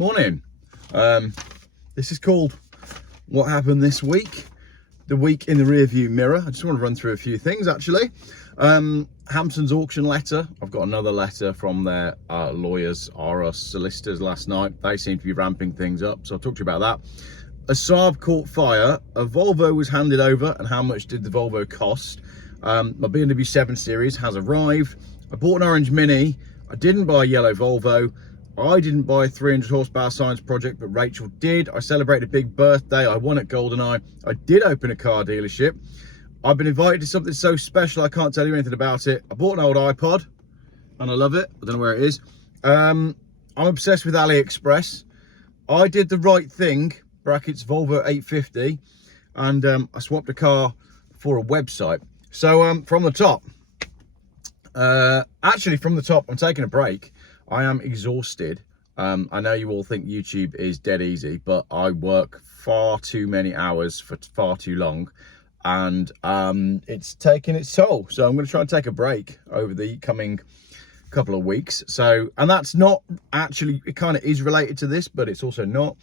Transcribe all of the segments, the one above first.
Morning. This is called What Happened This Week, the week in the rearview mirror. I just want to run through a few things actually. Hamson's auction letter. I've got another letter from their lawyers, our solicitors last night. They seem to be ramping things up, so I'll talk to you about that. A Saab caught fire, a Volvo was handed over, and how much did the Volvo cost? My BMW 7 Series has arrived. I bought an orange Mini. I didn't buy a yellow Volvo. I didn't buy a 300 horsepower science project, but Rachel did. I celebrated a big birthday. I won at GoldenEye. I did open a car dealership. I've been invited to something so special I can't tell you anything about it. I bought an old iPod and I love it. I don't know where it is. I'm obsessed with AliExpress. I did the right thing, brackets Volvo 850, and I swapped a car for a website. So from the top, actually from the top, I'm taking a break. I am exhausted. I know you all think YouTube is dead easy, but I work far too many hours for far too long, and it's taking its toll. So I'm going to try and take a break over the coming couple of weeks. So, and that's not actually, it kind of is related to this, but it's also not.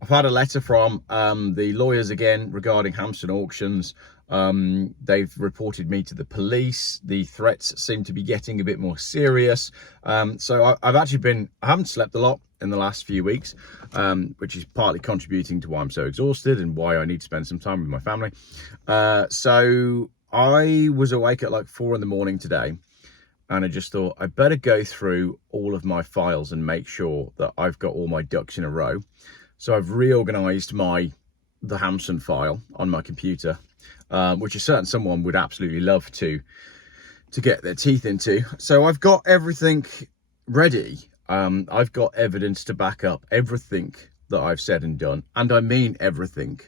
I've had a letter from the lawyers again regarding Hamson Auctions. They've reported me to the police. The threats seem to be getting a bit more serious. So I haven't slept a lot in the last few weeks, which is partly contributing to why I'm so exhausted and why I need to spend some time with my family. So I was awake at like 4 in the morning today, and I just thought I better go through all of my files and make sure that I've got all my ducks in a row. So I've reorganized the Hamson file on my computer, which is certain someone would absolutely love to get their teeth into. So I've got everything ready. I've got evidence to back up everything that I've said and done, and I mean everything.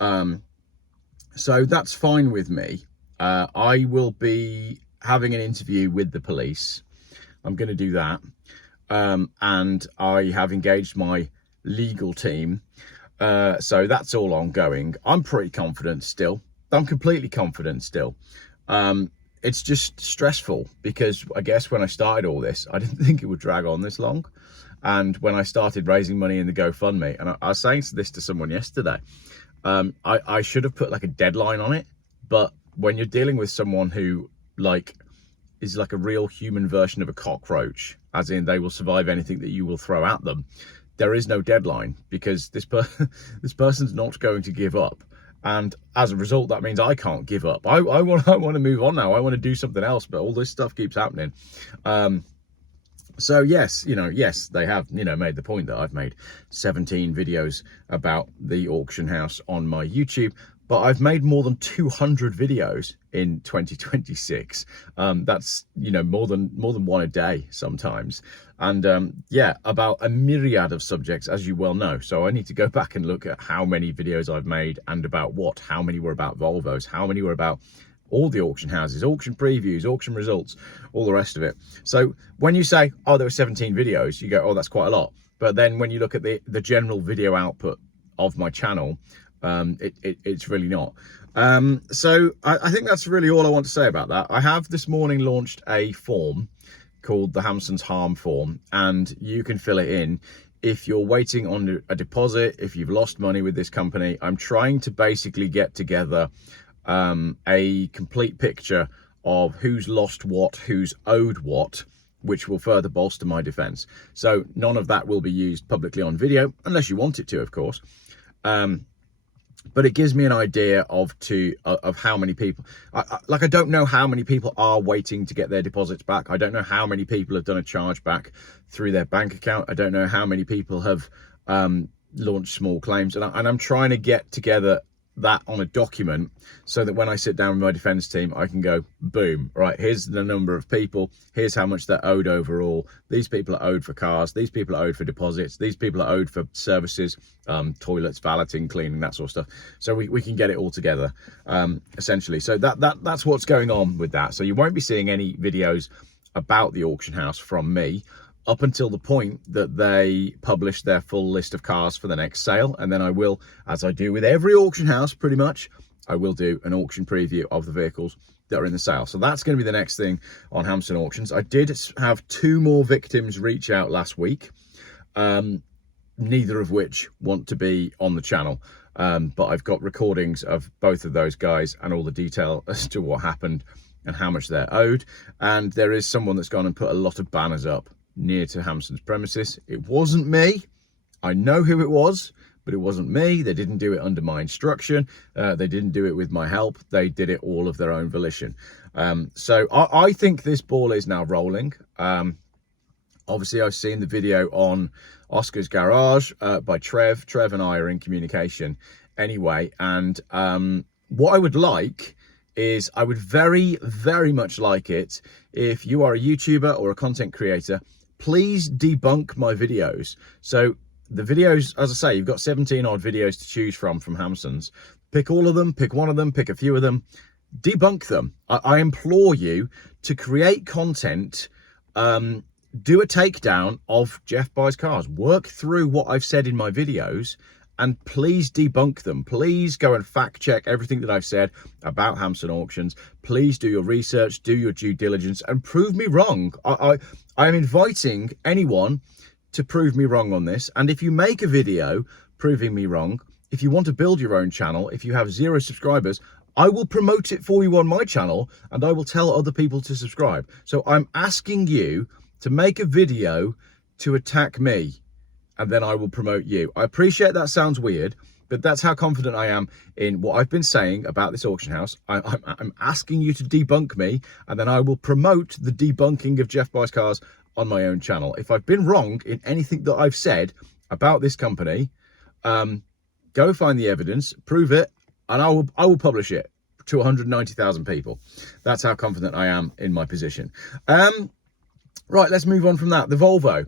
So that's fine with me. I will be having an interview with the police. I'm going to do that. And I have engaged my legal team. So that's all ongoing. I'm pretty confident still. I'm completely confident still. It's just stressful because I guess when I started all this, I didn't think it would drag on this long. And when I started raising money in the GoFundMe, and I was saying this to someone yesterday, I should have put like a deadline on it. But when you're dealing with someone who is like a real human version of a cockroach, as in they will survive anything that you will throw at them, there is no deadline because this person's not going to give up. And as a result, that means I can't give up. I want to move on now. I want to do something else, but all this stuff keeps happening. So yes, yes, they have, made the point that I've made 17 videos about the auction house on my YouTube, but I've made more than 200 videos in 2026. That's, more than one a day sometimes. And yeah, about a myriad of subjects, as you well know. So I need to go back and look at how many videos I've made and about what, how many were about Volvos, how many were about all the auction houses, auction previews, auction results, all the rest of it. So when you say, oh, there were 17 videos, you go, oh, that's quite a lot. But then when you look at the general video output of my channel, it's really not. So I think that's really all I want to say about that. I have this morning launched a form called the Hamson's Harm form, and you can fill it in if you're waiting on a deposit, if you've lost money with this company. I'm trying to basically get together a complete picture of who's lost what, who's owed what, which will further bolster my defense. So none of that will be used publicly on video, unless you want it to, of course. But it gives me an idea of how many people, I don't know how many people are waiting to get their deposits back. I don't know how many people have done a chargeback through their bank account. I don't know how many people have launched small claims. And I'm trying to get together that on a document so that when I sit down with my defense team, I can go, boom, right, here's the number of people, here's how much they're owed overall. These people are owed for cars, these people are owed for deposits, these people are owed for services, toilets, valeting, cleaning, that sort of stuff. So we can get it all together, essentially. So that's what's going on with that. So you won't be seeing any videos about the auction house from me up until the point that they publish their full list of cars for the next sale. And then I will, as I do with every auction house pretty much, I will do an auction preview of the vehicles that are in the sale. So that's going to be the next thing on Hamson Auctions. I did have 2 more victims reach out last week. neither of which want to be on the channel. But I've got recordings of both of those guys and all the detail as to what happened and how much they're owed. And there is someone that's gone and put a lot of banners up near to Hamson's premises. It wasn't me. I know who it was, but it wasn't me. They didn't do it under my instruction. They didn't do it with my help. They did it all of their own volition. So I think this ball is now rolling. Obviously, I've seen the video on Oscar's Garage by Trev. Trev and I are in communication anyway. And what I would like is, I would very, very much like it if you are a YouTuber or a content creator, please debunk my videos. So the videos, as I say, you've got 17 odd videos to choose from Hamson's. Pick all of them, pick one of them, pick a few of them, debunk them. I implore you to create content, do a takedown of Geoff Buys Cars, work through what I've said in my videos, and please debunk them. Please go and fact check everything that I've said about Hamson Auctions. Please do your research, do your due diligence, and prove me wrong. I am inviting anyone to prove me wrong on this. And if you make a video proving me wrong, if you want to build your own channel, if you have 0 subscribers, I will promote it for you on my channel, and I will tell other people to subscribe. So I'm asking you to make a video to attack me, and then I will promote you. I appreciate that sounds weird, but that's how confident I am in what I've been saying about this auction house. I'm asking you to debunk me, and then I will promote the debunking of Geoff Buys Cars on my own channel. If I've been wrong in anything that I've said about this company, go find the evidence, prove it, and I will publish it to 190,000 people. That's how confident I am in my position. Right, let's move on from that. The Volvo,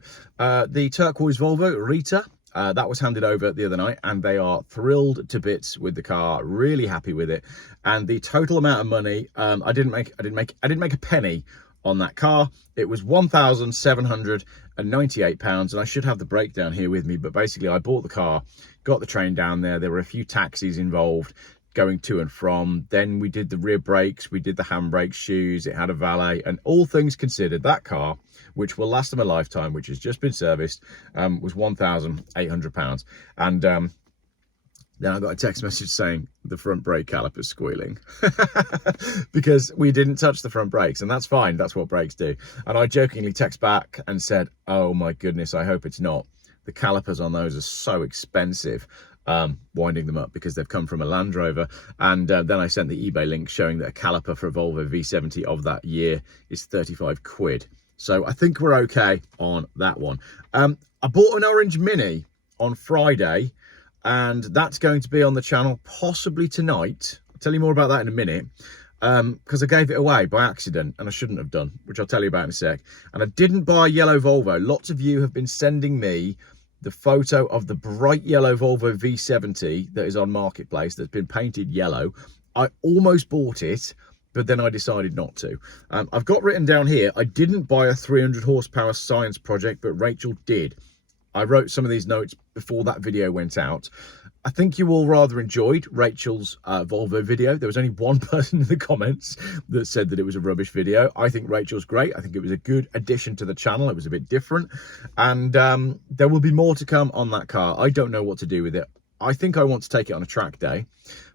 the turquoise Volvo Rita, that was handed over the other night, and they are thrilled to bits with the car, really happy with it. And the total amount of money, I didn't make a penny on that car. It was £1,798, and I should have the breakdown here with me, but basically I bought the car, got the train down there. There were a few taxis involved going to and from. Then we did the rear brakes, we did the handbrake shoes, it had a valet, and all things considered, that car, which will last them a lifetime, which has just been serviced, was £1,800. And then I got a text message saying the front brake caliper's squealing because we didn't touch the front brakes, and that's fine, that's what brakes do. And I jokingly text back and said, oh my goodness, I hope it's not. The calipers on those are so expensive, winding them up, because they've come from a Land Rover. And then I sent the eBay link showing that a caliper for a Volvo V70 of that year is 35 quid. So I think we're okay on that one. I bought an orange Mini on Friday, and that's going to be on the channel possibly tonight. I'll tell you more about that in a minute, because I gave it away by accident, and I shouldn't have done, which I'll tell you about in a sec. And I didn't buy a yellow Volvo. Lots of you have been sending me the photo of the bright yellow Volvo V70 that is on Marketplace that's been painted yellow. I almost bought it, but then I decided not to. I've got written down here, I didn't buy a 300 horsepower science project, but Rachel did. I wrote some of these notes before that video went out. I think you all rather enjoyed Rachel's Volvo video. There was only one person in the comments that said that it was a rubbish video. I think Rachel's great. I think it was a good addition to the channel. It was a bit different. And there will be more to come on that car. I don't know what to do with it. I think I want to take it on a track day.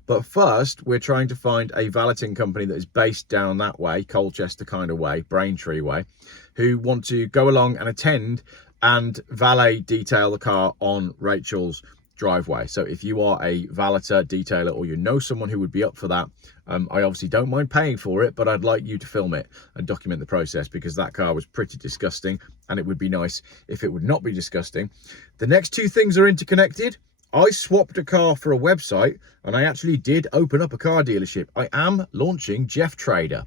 But first, we're trying to find a valeting company that is based down that way, Colchester kind of way, Braintree way, who want to go along and attend and valet detail the car on Rachel's driveway. So if you are a valeter, detailer, or you know someone who would be up for that, I obviously don't mind paying for it, but I'd like you to film it and document the process, because that car was pretty disgusting, and it would be nice if it would not be disgusting. The next two things are interconnected. I swapped a car for a website, and I actually did open up a car dealership. I am launching Jeff Trader.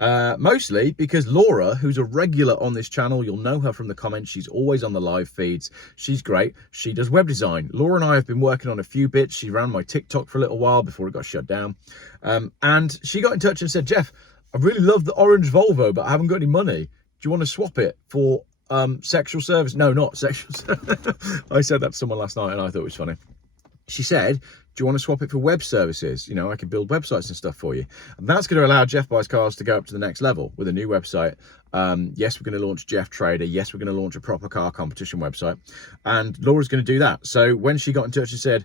Mostly because Laura, who's a regular on this channel, you'll know her from the comments, she's always on the live feeds, she's great, she does web design. Laura and I have been working on a few bits. She ran my TikTok for a little while before it got shut down, and she got in touch and said, Jeff, I really love the orange Volvo, but I haven't got any money. Do you want to swap it for sexual service? No, not sexual service. I said that to someone last night and I thought it was funny. She said, Do you want to swap it for web services? You know, I can build websites and stuff for you. And that's going to allow Geoff Buys Cars to go up to the next level with a new website. Yes, we're going to launch Geoff Trader. Yes, we're going to launch a proper car competition website. And Laura's going to do that. So when she got in touch and said,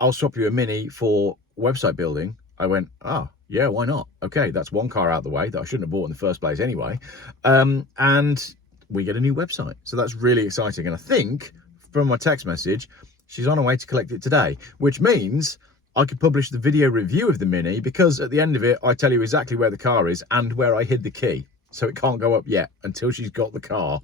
I'll swap you a Mini for website building, I went, oh, yeah, why not? Okay, that's one car out the way that I shouldn't have bought in the first place anyway. And we get a new website. So that's really exciting. And I think from my text message, she's on her way to collect it today, which means I could publish the video review of the Mini, because at the end of it, I tell you exactly where the car is and where I hid the key. So it can't go up yet until she's got the car.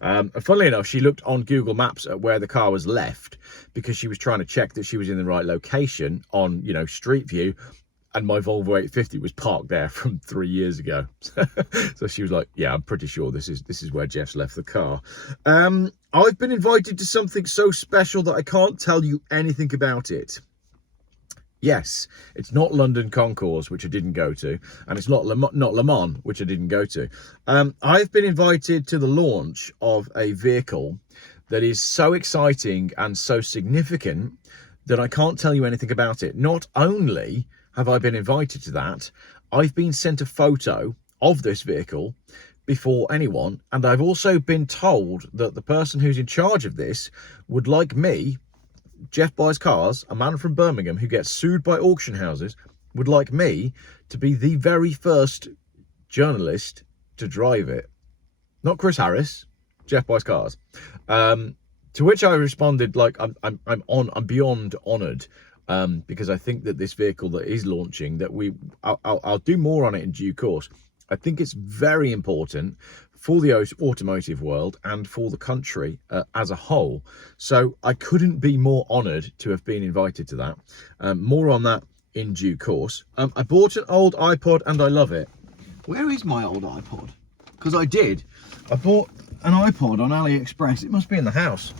And funnily enough, she looked on Google Maps at where the car was left because she was trying to check that she was in the right location on, you know, Street View. And my Volvo 850 was parked there from 3 years ago. So she was like, yeah, I'm pretty sure this is where Geoff's left the car. I've been invited to something so special that I can't tell you anything about it. Yes, it's not London Concours, which I didn't go to, and it's not Le Mans, which I didn't go to. I've been invited to the launch of a vehicle that is so exciting and so significant that I can't tell you anything about it. Not only have I been invited to that, I've been sent a photo of this vehicle before anyone, and I've also been told that the person who's in charge of this would like me, Geoff Buys Cars, a man from Birmingham who gets sued by auction houses, would like me to be the very first journalist to drive it. Not Chris Harris, Geoff Buys Cars. To which I responded, like, I'm beyond honoured. Because I think that this vehicle that is launching, that I'll do more on it in due course. I think it's very important for the automotive world and for the country as a whole. So I couldn't be more honoured to have been invited to that. More on that in due course. I bought an old iPod and I love it. Where is my old iPod? Because I bought an iPod on AliExpress. It must be in the house.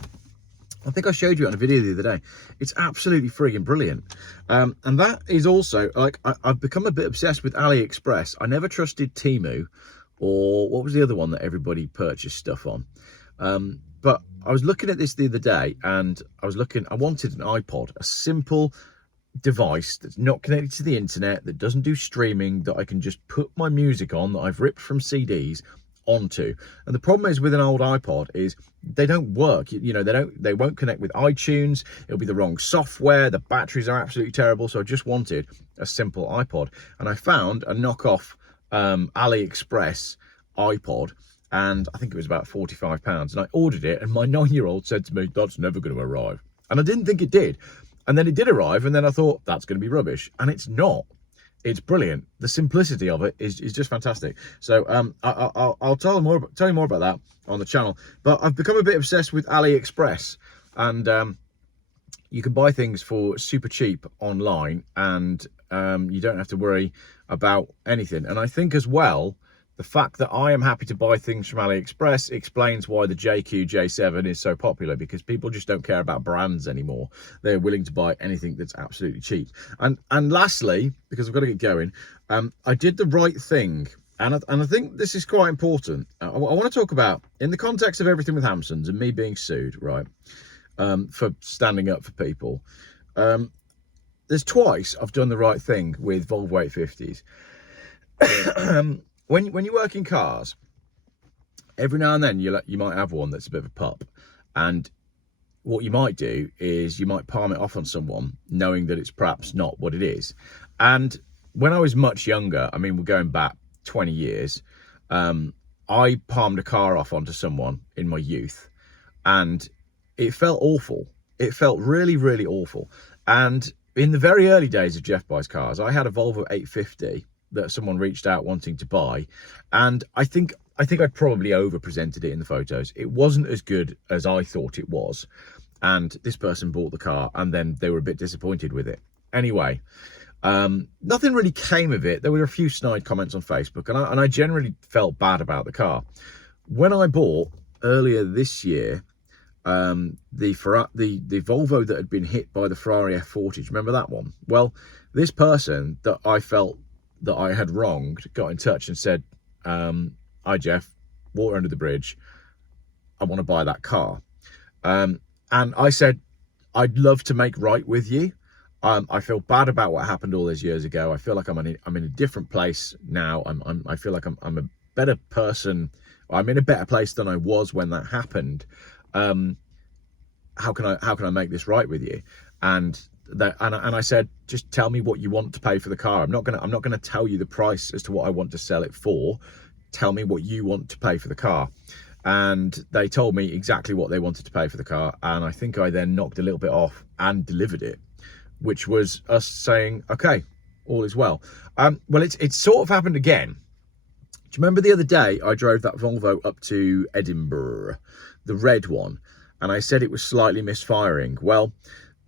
I think I showed you it on a video the other day. It's absolutely frigging brilliant. And that is also, like, I've become a bit obsessed with AliExpress. I never trusted Temu, or what was the other one that everybody purchased stuff on? But I was looking at this the other day, and I wanted an iPod, a simple device that's not connected to the internet, that doesn't do streaming, that I can just put my music on that I've ripped from CDs onto. And the problem is with an old iPod is they don't work. You know, they won't connect with iTunes. It'll be the wrong software. The batteries are absolutely terrible. So I just wanted a simple iPod, and I found a knockoff AliExpress iPod, and I think it was about £45, and I ordered it, and my 9-year-old said to me, that's never going to arrive. And I didn't think it did, and then it did arrive, and then I thought that's going to be rubbish, and it's not. It's brilliant. The simplicity of it is just fantastic. So I'll tell you more about that on the channel. But I've become a bit obsessed with AliExpress, and you can buy things for super cheap online, and you don't have to worry about anything. And I think as well, the fact that I am happy to buy things from AliExpress explains why the JQ J7 is so popular, because people just don't care about brands anymore. They're willing to buy anything that's absolutely cheap. And lastly, because I've got to get going, I did the right thing. And I think this is quite important. I want to talk about, in the context of everything with Hamsons and me being sued, right, for standing up for people. There's twice I've done the right thing with Volvo 850s. When you work in cars, every now and then you might have one that's a bit of a pup, and what you might do is you might palm it off on someone knowing that it's perhaps not what it is. And when I was much younger, I mean, we're going back 20 years, I palmed a car off onto someone in my youth, and it felt awful. It felt really, really awful. And in the very early days of Geoff Buys Cars, I had a Volvo 850 that someone reached out wanting to buy, and I think I probably over presented it in the photos. It wasn't as good as I thought it was, and this person bought the car and then they were a bit disappointed with it. Anyway, nothing really came of it. There were a few snide comments on Facebook, and I generally felt bad about the car. When I bought earlier this year the Volvo that had been hit by the Ferrari F40, remember that one? Well, this person that I felt that I had wronged got in touch and said, hi Geoff, water under the bridge, I want to buy that car. And I said, I'd love to make right with you. I feel bad about what happened all those years ago. I feel like I'm in a different place now. I feel like I'm a better person. I'm in a better place than I was when that happened. How can I make this right with you? And I said, just tell me what you want to pay for the car. I'm not gonna tell you the price as to what I want to sell it for. Tell me what you want to pay for the car. And they told me exactly what they wanted to pay for the car, and I think I then knocked a little bit off and delivered it, which was us saying, okay, all is well. Well, it's sort of happened again. Do you remember the other day I drove that Volvo up to Edinburgh, the red one, and I said it was slightly misfiring? Well,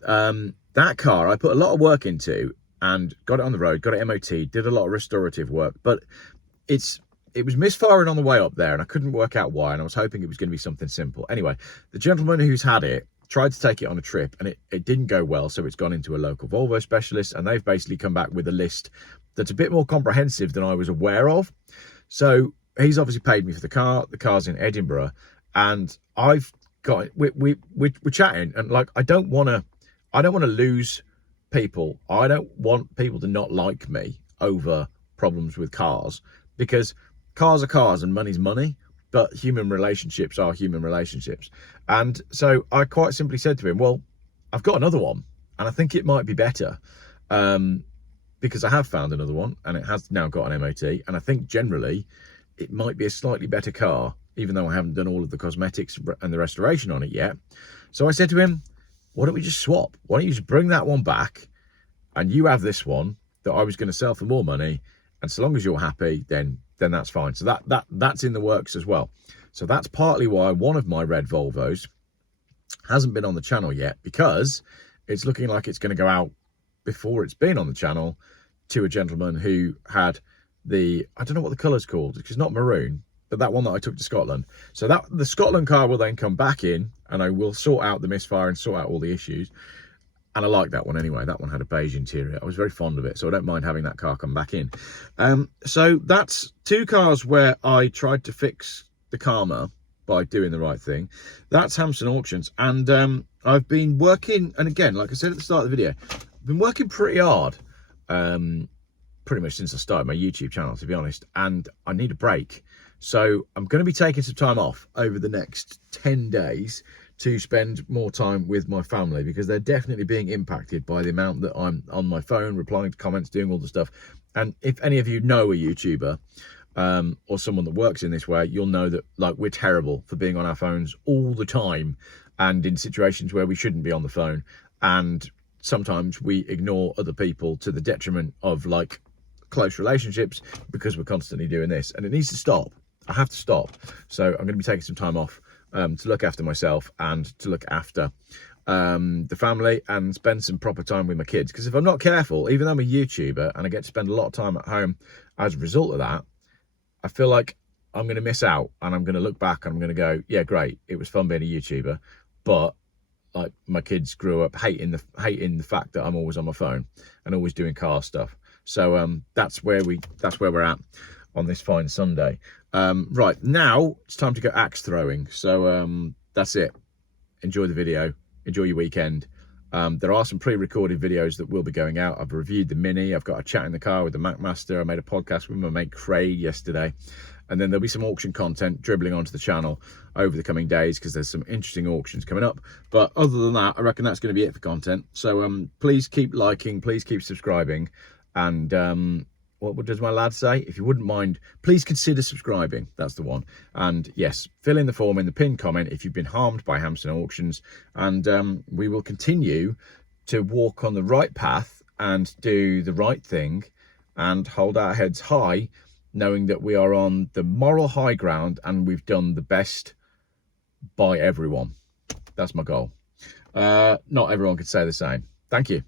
that car I put a lot of work into and got it on the road, got it MOT, did a lot of restorative work, but it was misfiring on the way up there, and I couldn't work out why, and I was hoping it was going to be something simple. Anyway, the gentleman who's had it tried to take it on a trip, and it didn't go well, so it's gone into a local Volvo specialist, and they've basically come back with a list that's a bit more comprehensive than I was aware of. So he's obviously paid me for the car. The car's in Edinburgh, and I've got we're chatting, and like I don't want to lose people. I don't want people to not like me over problems with cars, because cars are cars and money's money, but human relationships are human relationships. And so I quite simply said to him, well, I've got another one and I think it might be better, because I have found another one and it has now got an MOT, and I think generally it might be a slightly better car, even though I haven't done all of the cosmetics and the restoration on it yet. So I said to him, why don't we just swap? Why don't you just bring that one back and you have this one that I was going to sell for more money, and so long as you're happy, then that's fine. So that's in the works as well. So that's partly why one of my red Volvos hasn't been on the channel yet, because it's looking like it's going to go out before it's been on the channel to a gentleman who had I don't know what the colour's called, it's not maroon, but that one that I took to Scotland. So that the Scotland car will then come back in, and I will sort out the misfire and sort out all the issues. And I like that one anyway. That one had a beige interior. I was very fond of it, so I don't mind having that car come back in. So that's two cars where I tried to fix the karma by doing the right thing. That's Hamson Auctions. And I've been working, and again, like I said at the start of the video, I've been working pretty hard, pretty much since I started my YouTube channel, to be honest, and I need a break. So I'm going to be taking some time off over the next 10 days to spend more time with my family, because they're definitely being impacted by the amount that I'm on my phone, replying to comments, doing all the stuff. And if any of you know a YouTuber or someone that works in this way, you'll know that like we're terrible for being on our phones all the time, and in situations where we shouldn't be on the phone. And sometimes we ignore other people to the detriment of like close relationships, because we're constantly doing this, and it needs to stop. I have to stop. So I'm going to be taking some time off to look after myself and to look after the family and spend some proper time with my kids. Because if I'm not careful, even though I'm a YouTuber and I get to spend a lot of time at home as a result of that, I feel like I'm going to miss out, and I'm going to look back and I'm going to go, yeah, great, it was fun being a YouTuber, but like my kids grew up hating the fact that I'm always on my phone and always doing car stuff. So that's where we're at on this fine Sunday. Right, now it's time to go axe throwing. So that's it. Enjoy the video. Enjoy your weekend. There are some pre-recorded videos that will be going out. I've reviewed the Mini. I've got a chat in the car with the Mac Master. I made a podcast with my mate Craig yesterday. And then there'll be some auction content dribbling onto the channel over the coming days, because there's some interesting auctions coming up. But other than that, I reckon that's going to be it for content. So please keep liking, please keep subscribing. And what does my lad say? If you wouldn't mind, please consider subscribing. That's the one. And yes, fill in the form in the pinned comment if you've been harmed by Hamson Auctions. And we will continue to walk on the right path and do the right thing and hold our heads high, knowing that we are on the moral high ground and we've done the best by everyone. That's my goal. Not everyone could say the same. Thank you.